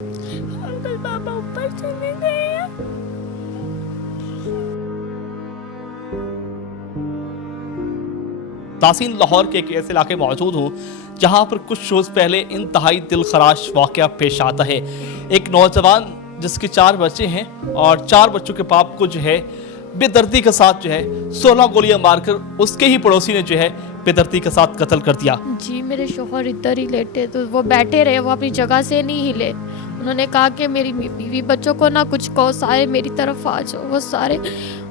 Uncle पापा ऊपर चले गए हैं। तासीन लाहौर के एक ऐसे इलाके मौजूद हूँ जहाँ पर कुछ रोज़ पहले इंतहाई दिलखराश वाक़या पेश आता है। एक नौजवान जिसके 4 बच्चे हैं और 4 बच्चों के बाप को जो है बेदर्दी के साथ जो है 16 गोलियां मारकर उसके ही पड़ोसी ने जो है बेदर्दी के साथ कत्ल कर दिया। जी मेरे शोहर इधर ही लेटे तो वो बैठे रहे, वो अपनी जगह से नहीं हिले। उन्होंने कहा कि मेरी बीवी बच्चों को ना कुछ कहो, सारे मेरी तरफ आ जाओ। वो सारे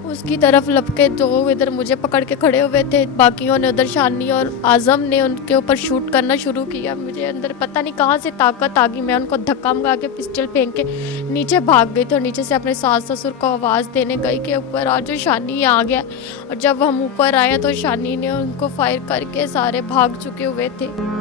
उसकी तरफ लपके, जो इधर मुझे पकड़ के खड़े हुए थे, बाकियों ने उधर शानी और आजम ने उनके ऊपर शूट करना शुरू किया। मुझे अंदर पता नहीं कहाँ से ताकत आ गई, मैं उनको धक्का मगा के पिस्टल फेंक के नीचे भाग गई। तो नीचे से अपने सास ससुर को आवाज़ देने गई कि ऊपर आ जाओ, शानी आ गया। और जब हम ऊपर आए तो शानी ने उनको फायर करके सारे भाग चुके हुए थे।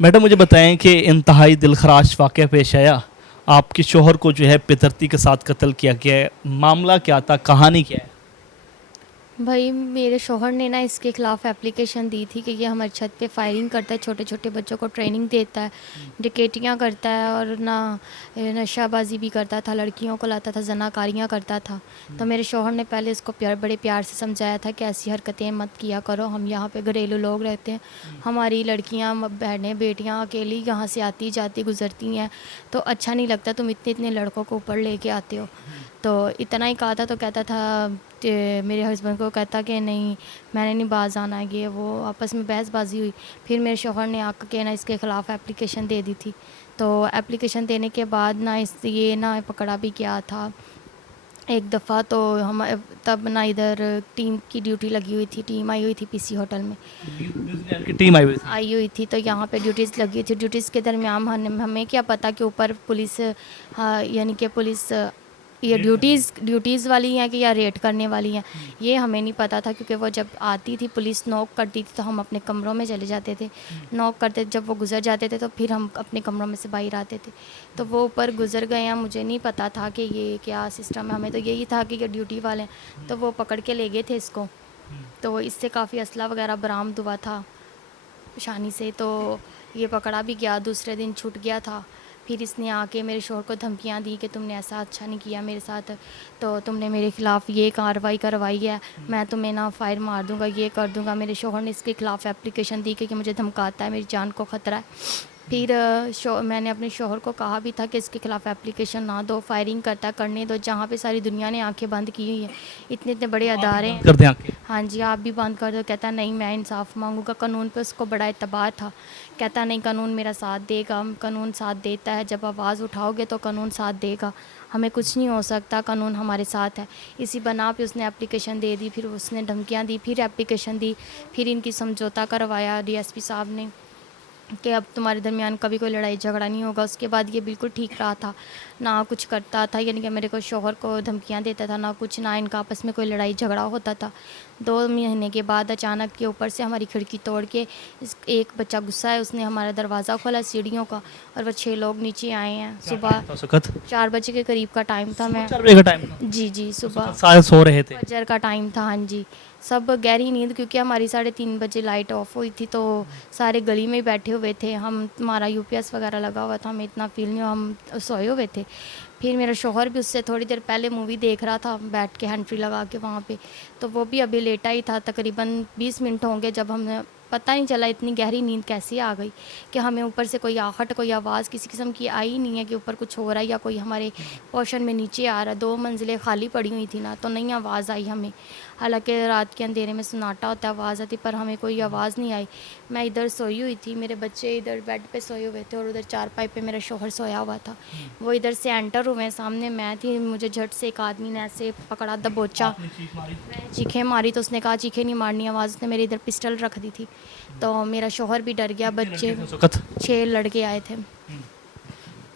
मैडम मुझे बताएं कि इंतहाई दिलखराश वाक़या पेश आया, आपके शोहर को जो है बेदर्दी के साथ कत्ल किया गया है, मामला क्या था, कहानी क्या है? भाई मेरे शोहर ने ना इसके ख़िलाफ़ एप्लीकेशन दी थी कि ये हमारी छत पे फायरिंग करता है, छोटे छोटे बच्चों को ट्रेनिंग देता है, डकैतियाँ करता है और ना नशाबाजी भी करता था, लड़कियों को लाता था, जनाकारियाँ करता था। तो मेरे शोहर ने पहले इसको बड़े प्यार से समझाया था कि ऐसी हरकतें मत किया करो, हम यहाँ पे घरेलू लोग रहते हैं, हमारी लड़कियाँ बहनें बेटियाँ अकेली यहाँ से आती जाती गुजरती हैं, तो अच्छा नहीं लगता तुम इतने इतने लड़कों को ऊपर लेके आते हो। तो इतना ही कहा था तो कहता था मेरे हस्बैंड को, कहता कि नहीं मैंने नहीं बाज़ आना है। ये वो आपस में बहसबाजी हुई। फिर मेरे शोहर ने आकर के ना इसके ख़िलाफ़ एप्लीकेशन दे दी थी। तो एप्लीकेशन देने के बाद ना ये ना पकड़ा भी गया था एक दफ़ा। तो हम तब ना इधर टीम की ड्यूटी लगी हुई थी, टीम आई हुई थी पीसी होटल में न्यूजीलैंड की टीम आई आई हुई थी। तो यहाँ पे ड्यूटीज़ लगी थी। ड्यूटीज़ के दरमियान हमें क्या पता कि ऊपर पुलिस, यानी कि पुलिस ये ड्यूटीज़ वाली हैं कि या रेड करने वाली हैं, ये हमें नहीं पता था। क्योंकि वो जब आती थी पुलिस नॉक करती थी तो हम अपने कमरों में चले जाते थे, नॉक करते जब वो गुज़र जाते थे तो फिर हम अपने कमरों में से बाहर आते थे। तो वो ऊपर गुज़र गए हैं, मुझे नहीं पता था कि ये क्या सिस्टम है। हमें तो यही था कि ये ड्यूटी वाले हैं, तो वो पकड़ के ले गए थे इसको। तो इससे काफ़ी असला वगैरह बरामद हुआ था शानी से। तो ये पकड़ा भी गया, दूसरे दिन छूट गया था। फिर इसने आके मेरे शोहर को धमकियां दी कि तुमने ऐसा अच्छा नहीं किया मेरे साथ, तो तुमने मेरे ख़िलाफ़ ये कार्रवाई करवाई है, मैं तुम्हें ना फायर मार दूंगा, ये कर दूंगा। मेरे शोहर ने इसके ख़िलाफ़ एप्लीकेशन दी कि मुझे धमकाता है, मेरी जान को ख़तरा है। फिर मैंने अपने शोहर को कहा भी था कि इसके ख़िलाफ़ एप्लीकेशन ना दो, फायरिंग करता करने दो, जहाँ पे सारी दुनिया ने आंखें बंद की हुई हैं, इतने इतने बड़े अदारे हैं। कर दें आके। हाँ जी आप भी बंद कर दो। कहता नहीं मैं इंसाफ मांगूंगा। कानून पे उसको बड़ा एतबार था। कहता नहीं कानून मेरा साथ देगा, कानून साथ देता है, जब आवाज़ उठाओगे तो कानून साथ देगा, हमें कुछ नहीं हो सकता, कानून हमारे साथ है। इसी बना पे उसने एप्लीकेशन दे दी। फिर उसने धमकियाँ दी, फिर एप्लीकेशन दी, फिर इनकी समझौता करवाया डीएसपी साहब ने कि अब तुम्हारे दरमियान कभी कोई लड़ाई झगड़ा नहीं होगा। उसके बाद ये बिल्कुल ठीक रहा था, ना कुछ करता था, यानी कि मेरे को शोहर को धमकियां देता था, ना कुछ, ना इनका आपस में कोई लड़ाई झगड़ा होता था। 2 महीने के बाद अचानक के ऊपर से हमारी खिड़की तोड़ के एक बच्चा गुस्सा है, उसने हमारा दरवाज़ा खोला सीढ़ियों का, और वो 6 लोग नीचे आए हैं। सुबह 4 बजे के करीब का टाइम था। मैं 4 बजे का टाइम था, जी सुबह सारे सो रहे थे। फजर का टाइम था। हाँ जी सब गहरी नींद, क्योंकि हमारी 3:30 बजे लाइट ऑफ हुई थी, तो सारे गली में ही बैठे हुए थे। हमारा यूपीएस वगैरह लगा हुआ था, हमें इतना फील नहीं हुआ, हम सोए हुए थे। फिर मेरा शोहर भी उससे थोड़ी देर पहले मूवी देख रहा था बैठ के हैंड फ्री लगा के वहाँ पे, तो वो भी अभी लेटा ही था। तकरीबन 20 मिनट होंगे जब हमें पता नहीं चला इतनी गहरी नींद कैसे आ गई कि हमें ऊपर से कोई आहट, कोई आवाज़ किसी किस्म की आई ही नहीं है कि ऊपर कुछ हो रहा है या कोई हमारे पोर्शन में नीचे आ रहा है। 2 मंजिलें खाली पड़ी हुई थी ना, तो नहीं आवाज़ आई हमें। हालांकि रात के अंधेरे में सन्नाटा होता है, आवाज़ आती, पर हमें कोई आवाज़ नहीं आई। मैं इधर सोई हुई थी, मेरे बच्चे इधर बेड पे सोए हुए थे और उधर चारपाई पे मेरा शोहर सोया हुआ था। वो इधर से एंटर हुए, सामने मैं थी, मुझे झट से एक आदमी ने ऐसे पकड़ा दबोचा। मैंने चीखें मारी तो उसने कहा चीखें नहीं मारनी आवाज़, उसने मेरी इधर पिस्टल रख दी थी। तो मेरा शोहर भी डर गया। बच्चे 6 लड़के आए थे।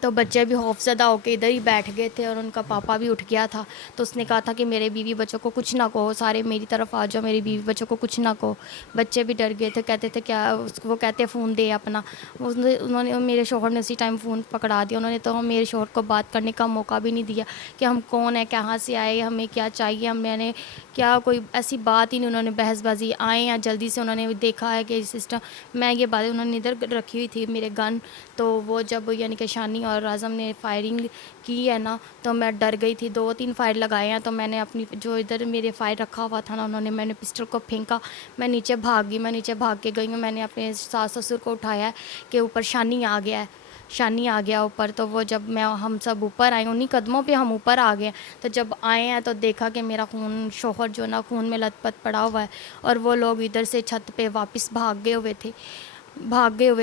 तो बच्चे भी खौफजदा होकर इधर ही बैठ गए थे और उनका पापा भी उठ गया था। तो उसने कहा था कि मेरे बीवी बच्चों को कुछ ना कहो, सारे मेरी तरफ आ जाओ, मेरी बीवी बच्चों को कुछ ना कहो। बच्चे भी डर गए थे, कहते थे क्या वो कहते फ़ोन दे अपना। उन्होंने मेरे शौहर ने उसी टाइम फ़ोन पकड़ा दिया। उन्होंने तो मेरे शौहर को बात करने का मौका भी नहीं दिया कि हम कौन है, कहाँ से आए, हमें क्या चाहिए। मैंने क्या कोई ऐसी बात ही नहीं, उन्होंने बहसबाजी आए या जल्दी से उन्होंने देखा है कि सिस्टम मैं ये बातें उन्होंने इधर रखी हुई थी मेरे गन। तो वो जब यानी कि शानी और आज़म ने फायरिंग की है ना, तो मैं डर गई थी। 2-3 फायर लगाए हैं, तो मैंने अपनी जो इधर मेरे फायर रखा हुआ था ना, मैंने पिस्टल को फेंका। मैं नीचे भाग गई, मैं नीचे भाग के गई हूँ। मैंने अपने सास ससुर को उठाया है कि ऊपर शानी आ गया है, शानी आ गया ऊपर। तो वो जब हम सब ऊपर आए, उन्हीं कदमों पे हम ऊपर आ गए। तो जब आए हैं तो देखा कि मेरा खून, शौहर जो ना खून में लथपथ पड़ा हुआ है, और वो लोग इधर से छत पे वापस भाग गए हुए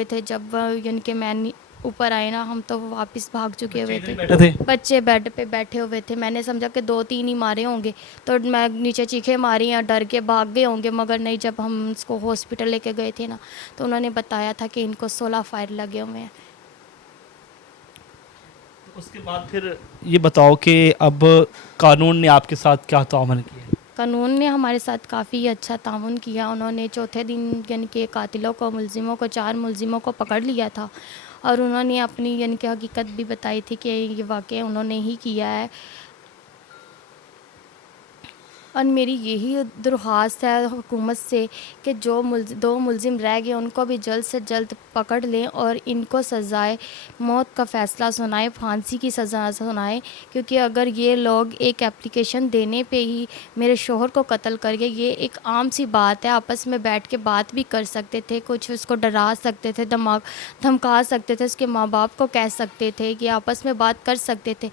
थे। जब यानी कि मैं ऊपर आए ना, हम तो वापस भाग चुके हुए थे। बच्चे बेड पे बैठे हुए थे। मैंने समझा कि 2-3 ही मारे होंगे, तो मैं नीचे चीखे मारी या डर के भाग गए होंगे। मगर नहीं, जब हम इसको हॉस्पिटल लेके गए थे ना, तो उन्होंने बताया था कि इनको 16 फायर लगे हुए हैं। उसके बाद फिर ये बताओ कि अब कानून ने आपके साथ क्या ताउन किया? कानून ने हमारे साथ काफ़ी अच्छा ताउन किया। उन्होंने चौथे दिन यानी कि कातिलों को, मुलजिमों को, 4 मुलजिमों को पकड़ लिया था, और उन्होंने अपनी यानी कि हकीकत भी बताई थी कि ये वाक़या उन्होंने ही किया है। और मेरी यही दरख्वास्त है हुकूमत से कि जो 2 मुलजिम रह गए उनको भी जल्द से जल्द पकड़ लें और इनको सज़ाए मौत का फ़ैसला सुनाए, फांसी की सज़ा सुनाए। क्योंकि अगर ये लोग एक एप्लीकेशन देने पे ही मेरे शौहर को कत्ल कर गए, ये एक आम सी बात है। आपस में बैठ के बात भी कर सकते थे, कुछ उसको डरा सकते थे, धमका सकते थे, उसके माँ बाप को कह सकते थे कि आपस में बात कर सकते थे।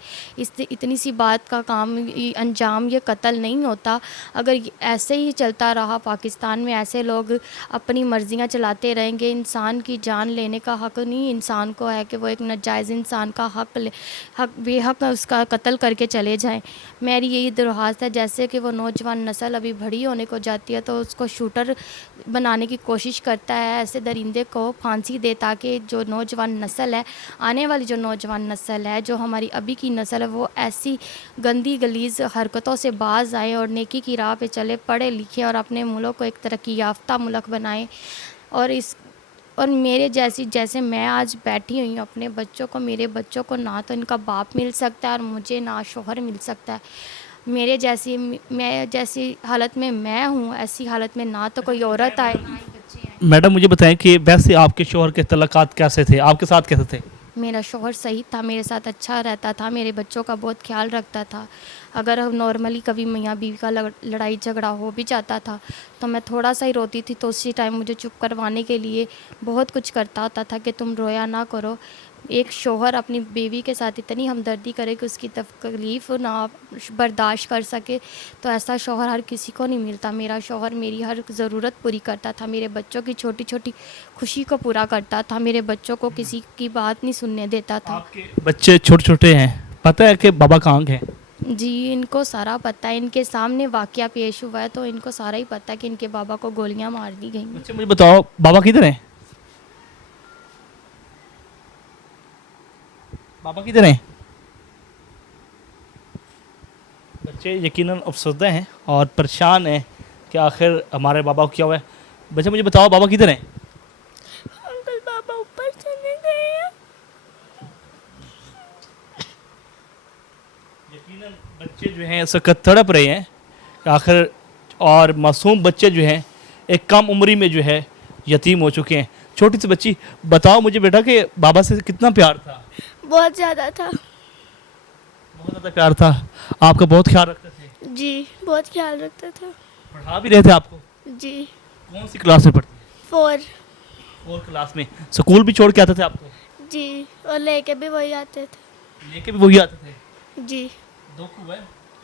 इतनी सी बात का काम अंजाम ये कत्ल नहीं होता। अगर ऐसे ही चलता रहा पाकिस्तान में, ऐसे लोग अपनी मर्जियां चलाते रहेंगे, इंसान की जान लेने का हक नहीं इंसान को है कि वो एक नाजायज़ इंसान का हक बेहक उसका कत्ल करके चले जाएं। मेरी यही दरख्वास्त है, जैसे कि वो नौजवान नस्ल अभी बड़ी होने को जाती है तो उसको शूटर बनाने की कोशिश करता है, ऐसे दरिंदे को फांसी दे, ताकि जो नौजवान नस्ल है, आने वाली जो नौजवान नस्ल है, जो हमारी अभी की नस्ल है, वो ऐसी गंदी गलीज़ हरकतों से बाज आए और नेकी की राह पे चले, पढ़े लिखे और अपने मुल्क को एक तरक्की याफ्ता मुल्क बनाए। और मेरे जैसे मैं आज बैठी हुई हूँ अपने बच्चों को, मेरे बच्चों को ना तो इनका बाप मिल सकता है और मुझे ना शौहर मिल सकता है। मैं जैसी हालत में मैं हूँ, ऐसी हालत में ना तो कोई औरत आए। मैडम मुझे बताएं कि वैसे आपके शौहर के तल्लुकात कैसे थे, आपके साथ कैसे थे? मेरा शौहर सही था, मेरे साथ अच्छा रहता था, मेरे बच्चों का बहुत ख्याल रखता था। अगर नॉर्मली कभी मियाँ बीवी का लड़ाई झगड़ा हो भी जाता था तो मैं थोड़ा सा ही रोती थी, तो उसी टाइम मुझे चुप करवाने के लिए बहुत कुछ करता होता था कि तुम रोया ना करो। एक शौहर अपनी बीवी के साथ इतनी हमदर्दी करे कि उसकी तकलीफ़ ना बर्दाश्त कर सके, तो ऐसा शौहर हर किसी को नहीं मिलता। मेरा शौहर मेरी हर ज़रूरत पूरी करता था, मेरे बच्चों की छोटी छोटी खुशी को पूरा करता था, मेरे बच्चों को किसी की बात नहीं सुनने देता था। आपके बच्चे छोटे छोटे हैं, पता है कि बाबा कहाँ गए? जी, इनको सारा पता है, इनके सामने वाक़या पेश हुआ है तो इनको सारा ही पता है कि इनके बाबा को गोलियां मार दी गई। अच्छा मुझे बताओ, बाबा किधर हैं? बाबा किधर हैं? बच्चे यकीनन अफसरदा हैं और परेशान हैं कि आखिर हमारे बाबा को क्या हुआ है। बच्चे मुझे बताओ, बाबा किधर हैं? अंकल बाबा ऊपर चले गए हैं। यकीनन बच्चे जो हैं इस वक्त तड़प रहे हैं आखिर, और मासूम बच्चे जो हैं एक कम उम्री में जो है यतीम हो चुके हैं। छोटी सी बच्ची, बताओ मुझे बेटा कि बाबा से कितना प्यार था? बहुत ज़्यादा था बहुत ज़्यादा प्यार था, आपका बहुत ख्याल रखते थे? जी, बहुत ख्याल रखता था पढ़ा भी रहे थे आपको? जी। कौन सी क्लास में पढ़ती हैं? 4 क्लास में। स्कूल भी छोड़ के आते थे आपको? जी, और लेके भी वही आते थे लेके भी वही आते थे? जी। दुख हुआ है?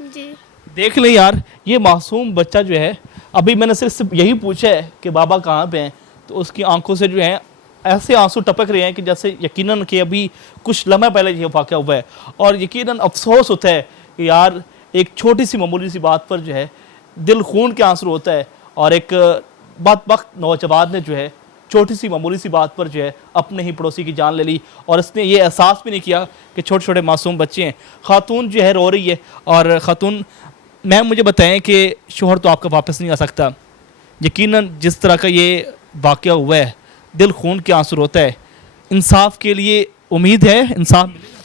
जी। देख ले यार, ये मासूम बच्चा जो है, अभी मैंने सिर्फ यही पूछा है कि बाबा कहाँ पे हैं, तो उसकी आंखों से जो है ऐसे आंसू टपक रहे हैं कि जैसे यकीनन कि अभी कुछ लम्हे पहले ये वाक़या हुआ है। और यकीनन अफसोस होता है कि यार एक छोटी सी मामूली सी बात पर जो है दिल खून के आंसू होता है, और एक बदबख्त नौजवान ने जो है چھوٹی سی معمولی سی بات پر جو ہے اپنے ہی پڑوسی کی جان لے لی, اور اس نے یہ احساس بھی نہیں کیا کہ چھوٹے چھوٹے معصوم بچے ہیں. خاتون جو ہے رو رہی ہے, اور خاتون میم مجھے بتائیں کہ شوہر تو آپ کا واپس نہیں آ سکتا, یقیناً جس طرح کا یہ واقعہ ہوا ہے دل خون کے آنسو روتا ہے, انصاف کے لیے امید ہے, انصاف ملے گا؟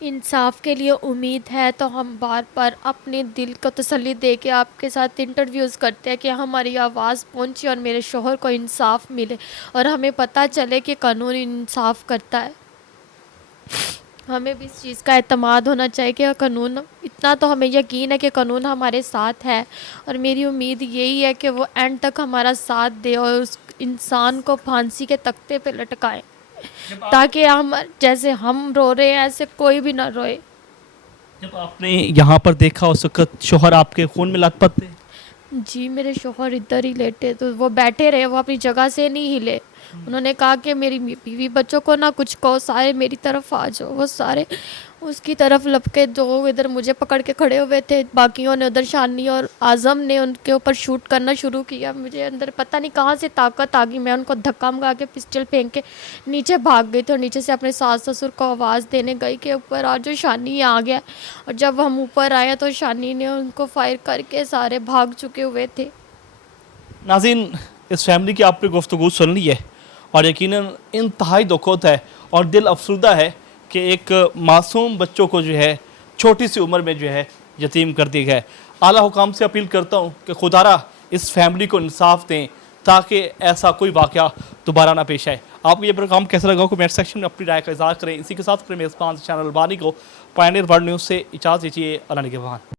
انصاف کے لیے امید ہے, تو ہم بار بار اپنے دل کو تسلی دے کے آپ کے ساتھ انٹرویوز کرتے ہیں کہ ہماری آواز پہنچے اور میرے شوہر کو انصاف ملے اور ہمیں پتہ چلے کہ قانون انصاف کرتا ہے. ہمیں بھی اس چیز کا اعتماد ہونا چاہیے کہ قانون, اتنا تو ہمیں یقین ہے کہ قانون ہمارے ساتھ ہے, اور میری امید یہی ہے کہ وہ اینڈ تک ہمارا ساتھ دے اور اس انسان کو پھانسی کے تختے پہ لٹکائے, تاکہ ہم جیسے ہم رو رہے ہیں ایسے کوئی بھی نہ روئے. جب آپ نے یہاں پر دیکھا اس وقت شوہر آپ کے خون میں لت پت تھے؟ جی, میرے شوہر ادھر ہی لیٹے, تو وہ بیٹھے رہے, وہ اپنی جگہ سے نہیں ہلے. انہوں نے کہا کہ میری بیوی بچوں کو نہ کچھ کہو, سارے میری طرف آ جاؤ. وہ سارے اس کی طرف لپکے, جو ادھر مجھے پکڑ کے کھڑے ہوئے تھے, باقیوں نے ادھر شانی اور اعظم نے ان کے اوپر شوٹ کرنا شروع کیا. مجھے اندر پتہ نہیں کہاں سے طاقت آ گئی, میں ان کو دھکا مگا کے پسٹل پھینک کے نیچے بھاگ گئی تھی, اور نیچے سے اپنے ساس سسر کو آواز دینے گئی کہ اوپر آ جو, شانی آ گیا. اور جب ہم اوپر آئے تو شانی نے ان کو فائر کر کے سارے بھاگ چکے ہوئے تھے. ناظرین, اس فیملی کی آپ نے گفتگو سن لی ہے, اور یقیناً انتہائی دکھ ہوتا ہے اور دل افسردہ ہے کہ ایک معصوم بچوں کو جو ہے چھوٹی سی عمر میں جو ہے یتیم کر دیا گیا ہے. اعلیٰ حکام سے اپیل کرتا ہوں کہ خدا را اس فیملی کو انصاف دیں تاکہ ایسا کوئی واقعہ دوبارہ نہ پیش آئے. آپ کو یہ پروگرام کیسا لگا کمنٹ سیکشن میں اپنی رائے کا اظہار کریں. اسی کے ساتھ میزبان چینل البانی کو پائنیئر ورلڈ نیوز سے اجازت دیجیے. اللہ نگہبان.